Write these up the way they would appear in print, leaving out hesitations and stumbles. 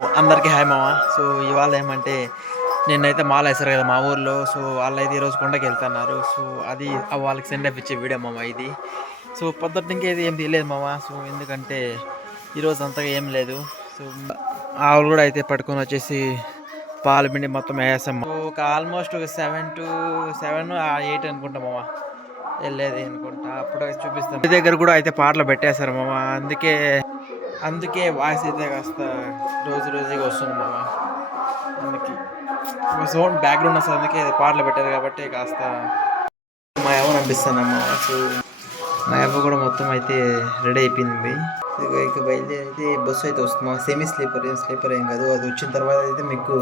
అందరికీ హాయ్ మామ. సో ఇవాళ ఏమంటే నిన్నైతే మాల వేస్తారు కదా మా ఊర్లో. సో వాళ్ళైతే ఈరోజు కొండకి వెళ్తున్నారు. సో అది వాళ్ళకి సెండ్ ఆఫ్ ఇచ్చే వీడియో మామ ఇది. సో పొద్దుటి ఇంకేది ఏం తెలియదు మామ. సో ఎందుకంటే ఈరోజు అంతగా ఏం లేదు. సో ఆవులు కూడా అయితే పట్టుకొని వచ్చేసి పాలు పిండి మొత్తం వేసాం. సో ఒక ఆల్మోస్ట్ ఒక 7-8 అనుకుంటా మామ వెళ్ళేది అనుకుంటా. అప్పుడు చూపిస్తాం. ఇంటి దగ్గర కూడా అయితే పాటలు పెట్టేశారు మామ. అందుకే వాయిస్ అయితే కాస్త రోజుగా వస్తుంది మామ. అందుకే సౌండ్ బ్యాక్గ్రౌండ్ వస్తుంది. అందుకే పాటలు పెట్టారు కాబట్టి కాస్త మా ఎవరు అనిపిస్తానమ్మా. సో మా అవ్వ కూడా మొత్తం అయితే రెడీ అయిపోయింది. ఇక బయలుదేరి అయితే బస్సు అయితే వస్తుంది. సెమీ స్లీపర్ ఏం కాదు. అది వచ్చిన తర్వాత అయితే మీకు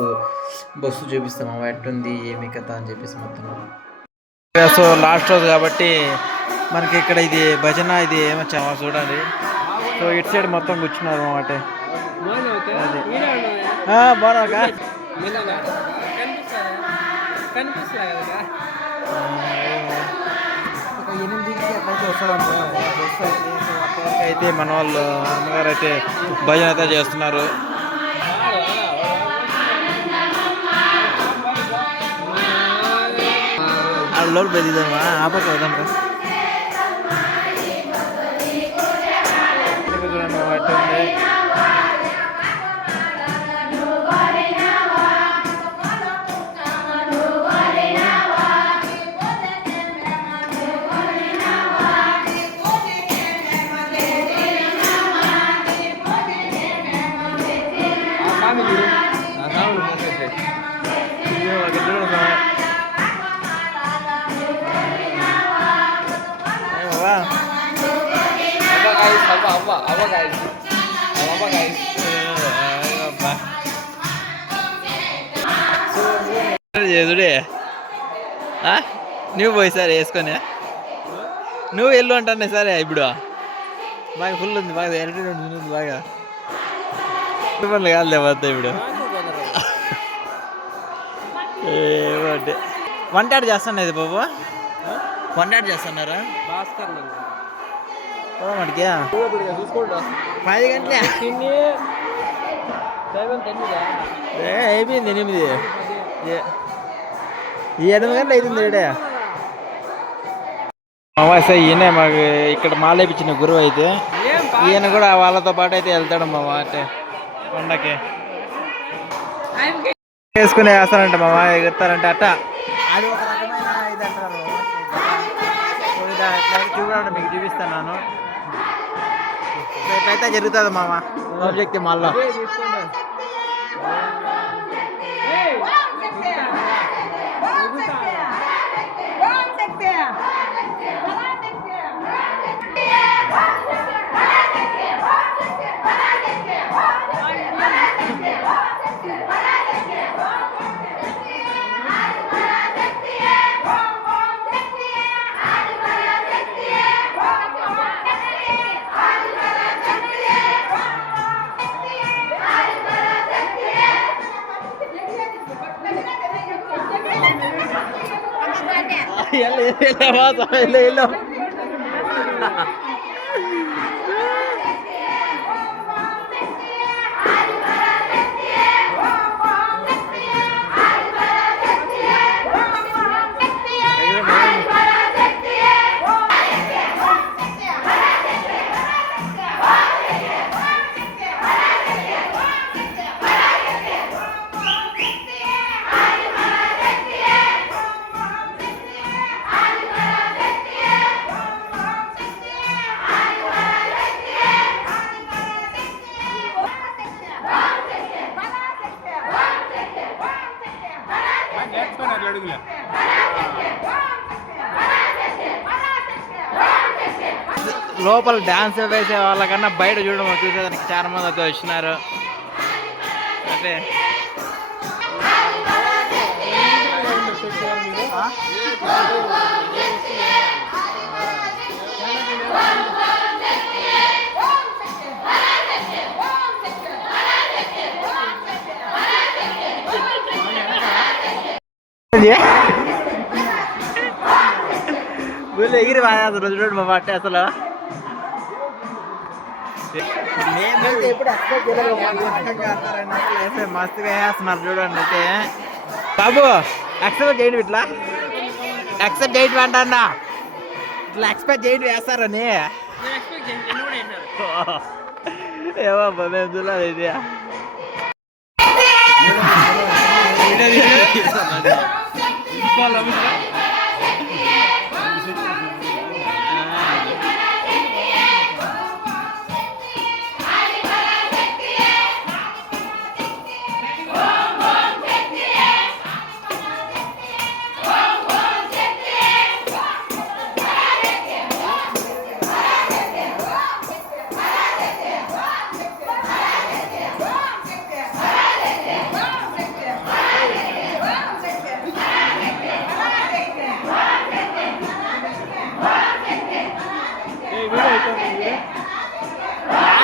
బస్సు చూపిస్తాం ఎట్టుంది ఏమి కథ అని చెప్పేసి మొత్తం. సో లాస్ట్ రోజు కాబట్టి మనకి ఇక్కడ ఇది భజన ఇది ఏమొచ్చామో చూడండి. సో ఇటు సైడ్ మొత్తం కూర్చున్నారు అన్నమాట. బాగా ఒక 8కి అట్లయితే వస్తుంది అయితే మన వాళ్ళు అమ్మగారు అయితే భజన అయితే చేస్తున్నారు. లోపల పెద్దమ్మా ఆపక వద్దాం చేసుడే. నువ్వు పోయి సరే వేసుకొని నువ్వు వెళ్ళు అంటానే సరే. ఇప్పుడు బాగా ఫుల్ ఉంది, బాగా ఎంటర్టైన్మెంట్ ఉంది, బాగా పనులు కాదులే వద్దా ఇప్పుడు. ఏమంటే వంట చేస్తాను ఇది బాబు, వంట చేస్తున్నారా మటుకి 10 గంటలే అయిపోయింది. 8 ఈ 8 గంటలు అవుతుంది ఇడే. అమావాస్య ఈయన మాకు ఇక్కడ మాలేపించిన గురువు అయితే ఈయన కూడా వాళ్ళతో పాటు అయితే వెళ్తాడు మామ. అంటే కొండకి వేసుకుని వేస్తారంట మామ, ఎగురుతారంటే అట్ట. అది ఒక రకమైన ఇది అంటారు. చూడండి మీకు చూపిస్తాను. ఎట్లయితే జరుగుతుంది మామ ఆబ్జెక్ట్ మళ్ళా. Hello. లోపల డాన్స్ వేసే వాళ్ళకన్నా బయట చూడడం చూసేదానికి చాలా మంది అయితే వచ్చినారు. అంటే వీళ్ళు ఎగిరి వాయాసలు చూడండి మా బట్టే అసలు మేమైతే ఎప్పుడు ఎక్స్పెక్ట్ మస్తుగా వేస్తున్నారు చూడండి అయితే. బాబు ఎక్స్పెక్ట్ చేయండి ఇట్లా, ఎక్సెప్ట్ చేయడం అంటన్నా ఇట్లా ఎక్స్పెక్ట్ చేయడం వేస్తారని ఏమో మేము చూడాలి ఇది.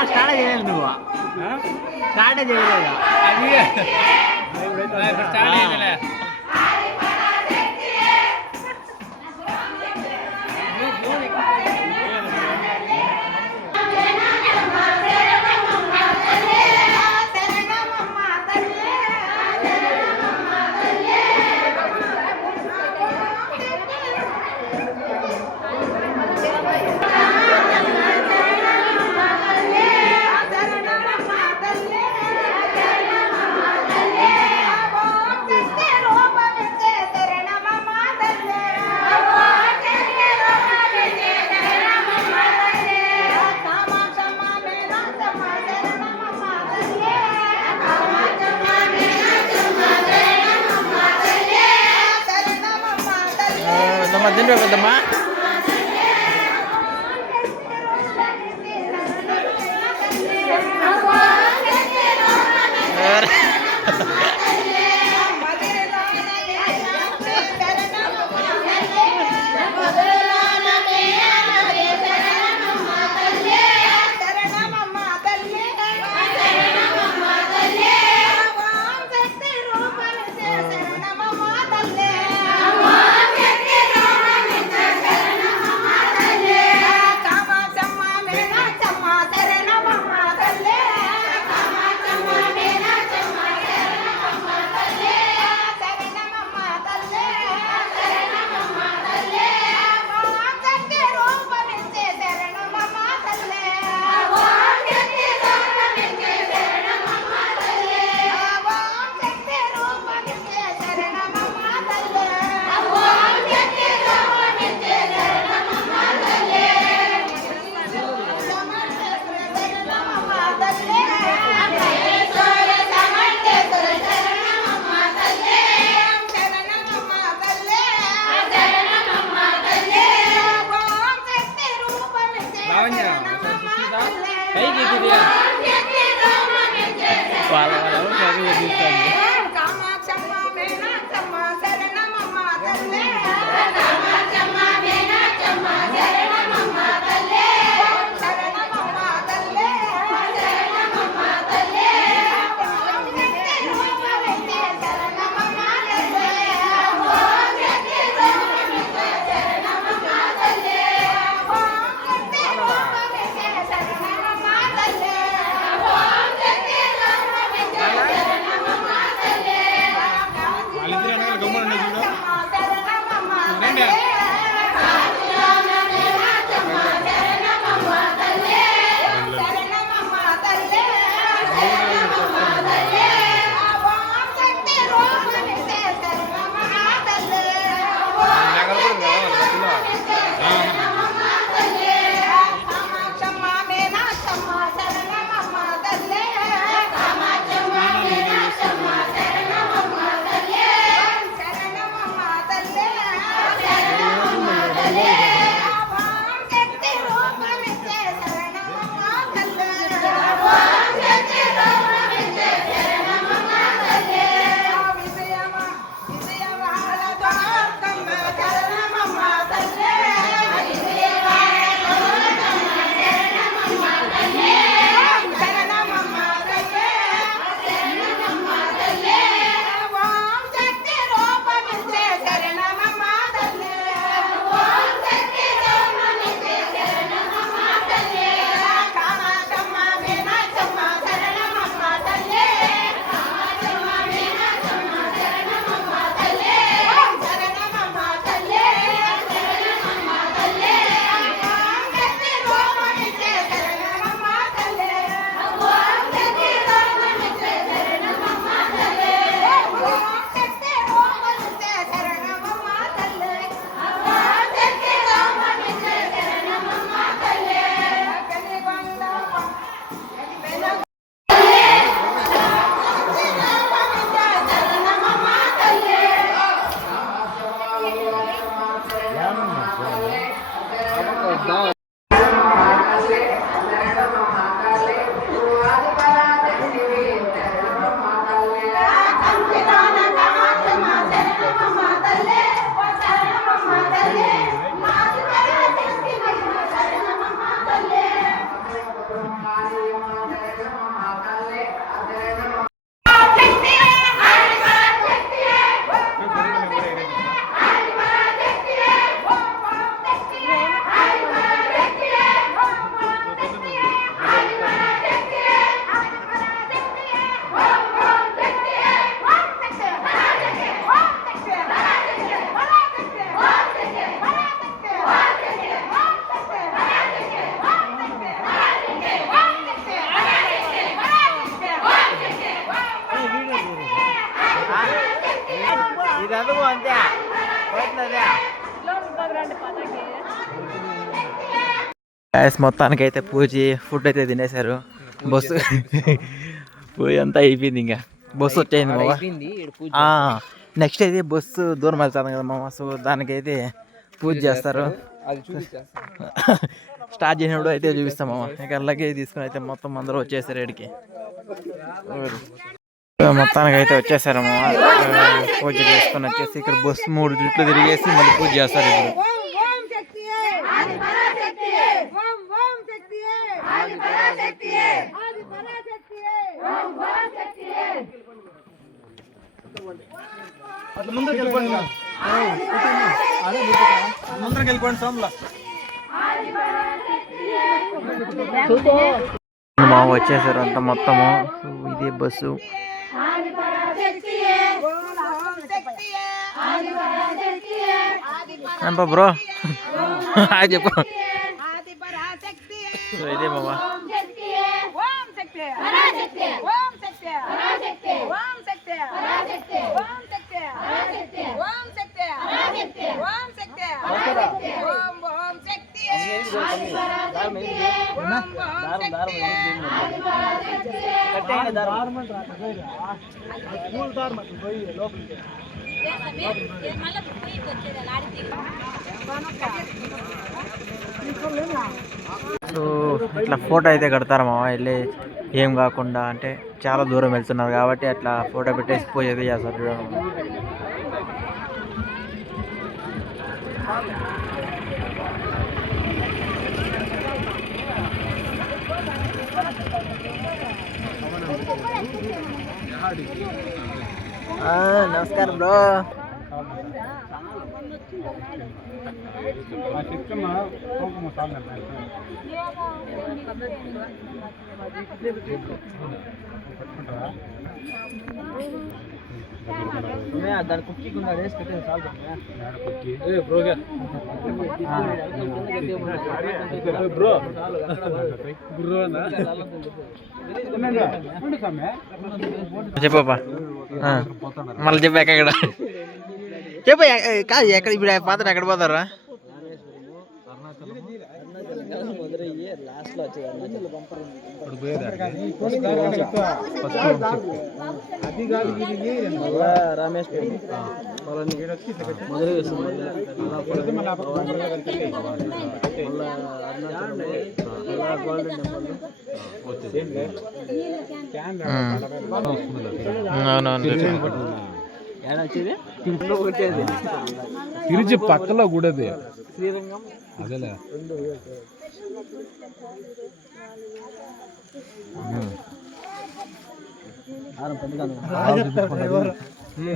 స్టార్ట్ చేయలేదు నువ్వు, స్టార్ట్ చేయలేదు స్టార్ట్ చేయలే. తింటే పెద్దమ్మా మొత్తానికి అయితే పూజ ఫుడ్ అయితే తినేశారు. బస్సు పూజ అంతా అయిపోయింది. ఇంకా బస్సు వచ్చేయింది మామ. నెక్స్ట్ అయితే బస్సు దూరం వెళ్తాను కదా మామ. సో దానికైతే పూజ చేస్తారు. స్టార్ట్ చేసినప్పుడు అయితే చూపిస్తాం మామ. ఇక లగేజ్ తీసుకుని అయితే మొత్తం అందరూ వచ్చేసారు ఇక్కడికి. మొత్తానికి అయితే వచ్చేసారు మామ. పూజ చేసుకొని వచ్చేసి ఇక్కడ బస్సు 3 చుట్లు తిరిగేసి మళ్ళీ పూజ చేస్తారు. ఇప్పుడు మా వచ్చేసారు అంతా మొత్తము. ఇదే బస్సు. బ్రో చెప్పు. సో ఇదే మామా. సో ఇట్లా ఫోటో అయితే కడతారు మామ. వెళ్ళి ఏం కాకుండా అంటే చాలా దూరం వెళ్తున్నారు కాబట్టి అట్లా ఫోటో పెట్టేసి పూజ అయితే చేస్తారు. చూడండి నమస్కారం బ్రో. దాని కుక్కీకి ఉన్న రేస్ పెట్టేది చాలు. చెప్పబ్బా. మళ్ళీ చెప్పు ఎక్కడ చెప్పు. కాదు ఎక్కడ ఇప్పుడు పాత్ర ఎక్కడ పోతారా? రమేష్ తిరిచి పక్కలో కూడది అదేలే.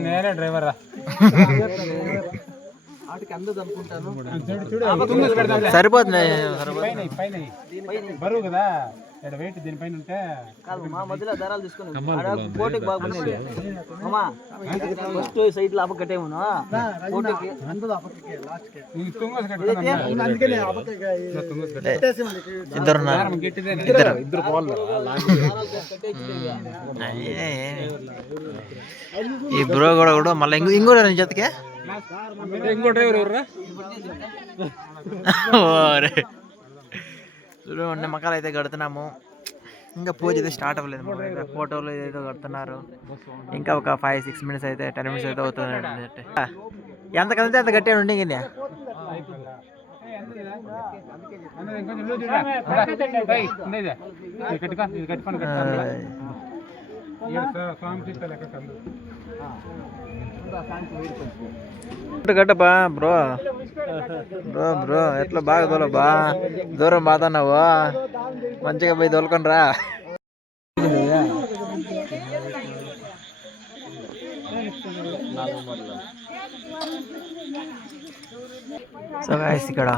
నేనే డ్రైవర్ రా. సరిపోతుంది బరువు కదా వెయిట్ దీనిపైన ఉంటే మధ్యలో దారాలు తీసుకుని కోటికి బాగుంది. ఫస్ట్ సైడ్ లో కట్టేమను కోటికి ఇద్దరు ఈ బ్రో కూడా మళ్ళీ ఇంకో జతకే ఇంకో డ్రైవర్ ఎవర్రా? చూడండి నిమ్మకాయలు అయితే కడుతున్నాము. ఇంకా పూజ అయితే స్టార్ట్ అవ్వలేదు. ఫోటోలు ఏదో కడుతున్నారు. ఇంకా ఒక 5-6 మినిట్స్ అయితే 10 మినిట్స్ అయితే అవుతుంది. ఎంత కలితే అంత గట్టిగా ఉండి ఇంక గట్టబా బ్రో. బ్రో బ్రో ఎట్లా బాగా తోలబా. దూరం బాతున్నావు మంచిగా పోయి తోలుకొని రా. సో గాయ్స్ ఇక్కడ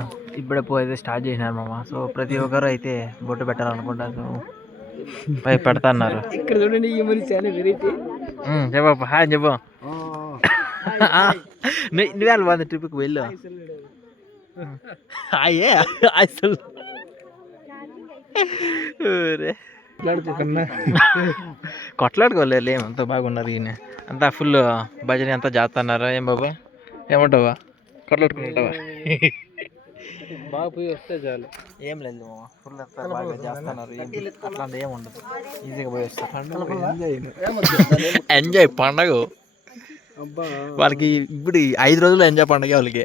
ఇప్పుడే పోయితే స్టార్ట్ చేసినారు మామ. సో ప్రతి ఒక్కరు అయితే బొట్టు పెట్టాలనుకుంటా. సో పై పెడతాన్నారు. ఇక్కడ చూడండి ఈ మరి చాలా వెరైటీ. చెప్ప హాయ్ చెప్పు. నువ్వే బాగుంది ట్రిప్కి వెళ్ళు. అయ్యే అసలు కొట్లాడుకోలేదు ఏమంత బాగున్నారు ఈయన. అంతా ఫుల్ భజన అంతా చేస్తున్నారు. ఏం బాబా ఏమంటావా? కొట్లాడుకుంటావా? బాగా పోయి వస్తే చాలు. ఏం లేదు మామ, ఫుల్ అంతా బాగా చేస్తున్నారు. అట్లాంటి ఏం ఉండదు, ఈజీగా పోయి వస్తారు. ఎంజాయ్ పండగ వాళ్ళకి ఇప్పుడు 5 రోజులు ఎంజాయ్ పండగ వాళ్ళకి.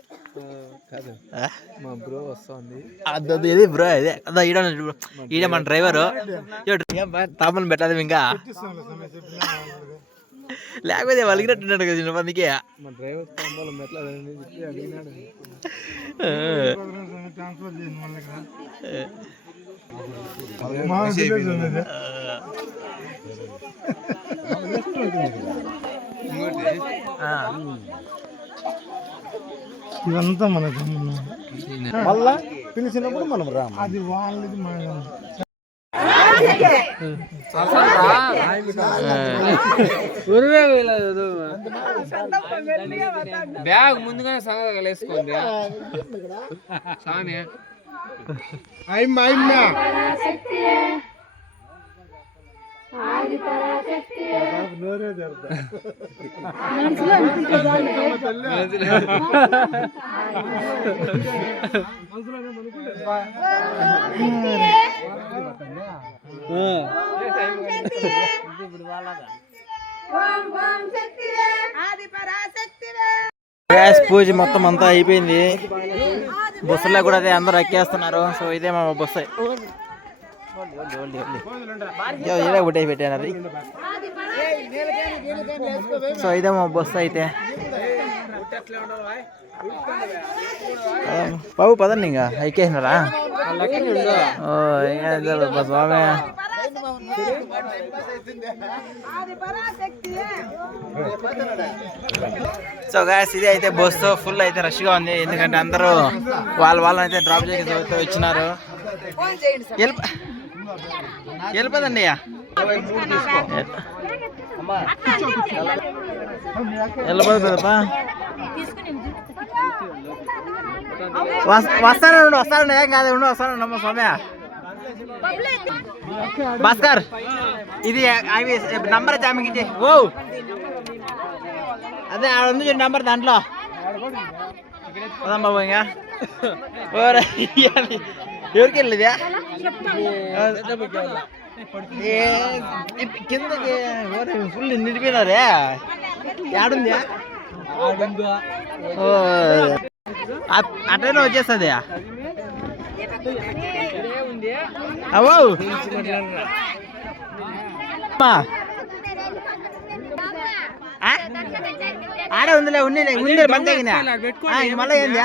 మా బ్రో వస్తుంది. అది బ్రో అదే అదా ఈడ మన డ్రైవరు తాపని పెట్టాలి ఇంకా, లేకపోతే వలిగినట్టున్నాడు కదా చిన్న మందికి. మా డ్రైవర్ తాంబాలం పెట్టలేదని చెప్పి అడిగినాడు. ఇదంతా మనకు మళ్ళా పిలిచినప్పుడు మనం రా. అది వాళ్ళది బ్యాగ్ ముందుగానే సంగతి వేసుకోండి. పూజ మొత్తం అంతా అయిపోయింది. బస్సులో కూడా అదే అందరూ ఎక్కేస్తున్నారు. సో ఇదే మా బస్సు ఒకటే పెట్టాను అది. సో ఇదే మా బస్సు అయితే. బాబు పదండి ఇంకా ఎక్కేసినారా? స్వామి సో గాయస్ ఇదే అయితే బస్సు ఫుల్ అయితే రష్గా ఉంది. ఎందుకంటే అందరూ వాళ్ళని అయితే డ్రాప్ చేసి వచ్చినారు. వెళ్ళిపోదండి వెళ్ళిపోతుందప్పా. వస్తానండి ఏం కాదు ఉండు వస్తానండి స్వామి. భాస్కర్ ఇది అవి నంబర్ జామికి ఓ అదే ఆడ ఉంది నంబర్ దాంట్లో బాబు ఇంకా ఎవరికి వెళ్ళేదా కిందకి ఫుల్ నిండిపోయినారే. ఏడుంది అట్లనే వచ్చేస్తుంది. అవో ఆడే ఉందిలే ఉంది బంద్ మళ్ళీ ఏంది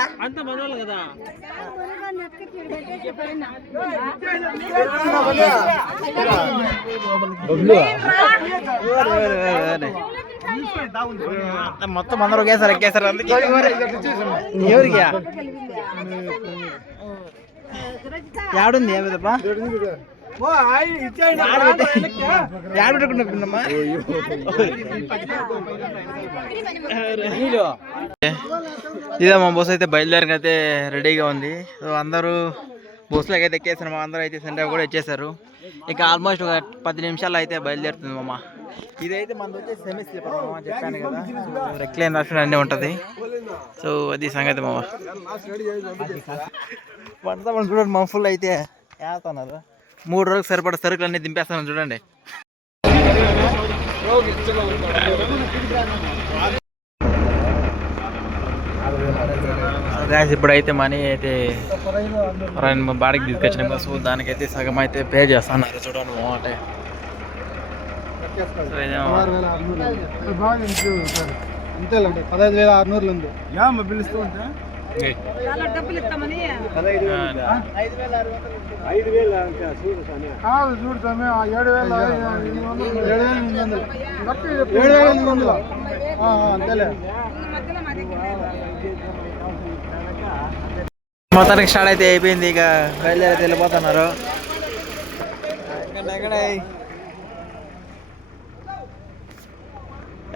మొత్తం అందరూ ఒకేసారి ఎక్కేసారు. అందుకే ఎవరికి ఏడుంది ఏదప్పా ఇదే మా బస్సు అయితే బయలుదేరికి అయితే రెడీగా ఉంది. సో అందరూ బస్సులోకి అయితే ఎక్కేసారు. మా అందరూ అయితే సెంటర్ కూడా వచ్చేసారు. ఇక ఆల్మోస్ట్ ఒక 10 నిమిషాలు అయితే బయలుదేరుతుంది మామ. ఇదైతే మనది వచ్చేసి సెమీ స్లీపర్ మామ, చెప్పాను కదా. రెక్లైన్ ఆప్షన్ అన్నీ ఉంటుంది. సో అది సంగతి మామ. పడతామని చూడండి మా ఫుల్ అయితే వేస్తున్నారు. 3 రోజులకు సరిపడా సరుకులు అన్నీ దింపేస్తాను చూడండి. ఇప్పుడైతే మనీ అయితే బాడీకి తీసుకొచ్చినాము. సో దానికైతే సగం అయితే పే చేస్తున్నారు చూడండి అంటే. అంతేలండి 15,600 ఉంది. పిలుస్తూ ఉంటే 5,000 చూడు స్వామి 7,800 అంతేలే. మొత్తానికి స్టార్ట్ అయితే అయిపోయింది. ఇక బయలుదేరి వెళ్ళిపోతున్నారు.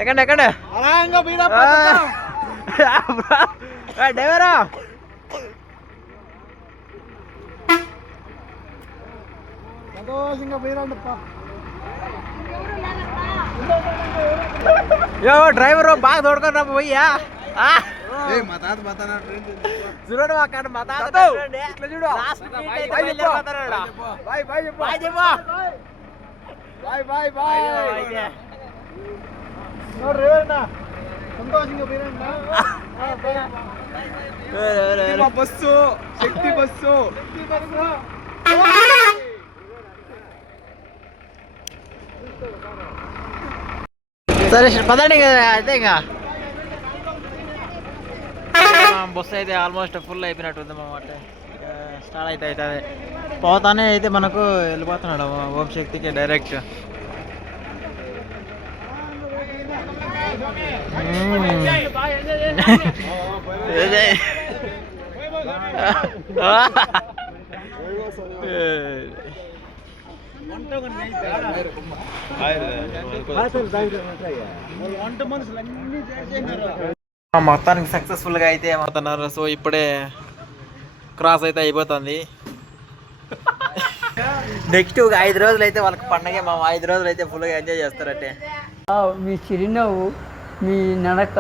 ఎక్కడ డ్రైవరా సంతోషంగా పోయిరండి. యో డ్రైవర్ బాగా తోడుకున్నా పోయ్యా మా తాత పోతానా చూడండి అక్కడ మా తాత ఇట్లా చూడు బాయ్ బాయ్ చెప్పు బాయ్ చెప్పు బాయ్ బాయ్ బాయ్ సంతోషంగా బస్సు శక్తి బస్సు సరే పదండి అయితే ఇంకా బస్సు అయితే ఆల్మోస్ట్ ఫుల్ అయిపోయినట్టుంది అన్నమాట. స్టార్ట్ అయితే అవుతుంది పోతానే అయితే మనకు వెళ్ళిపోతున్నాడు ఓం శక్తికి డైరెక్ట్. మొత్తానికి సక్సెస్ఫుల్గా అయితే ఏమవుతున్నారు. సో ఇప్పుడే క్రాస్ అయితే అయిపోతుంది. నెక్స్ట్ 5 రోజులు అయితే వాళ్ళకి పండగే. మా 5 రోజులు అయితే ఫుల్గా ఎంజాయ్ చేస్తారంటే మీ చిరునవ్వు, మీ నడక,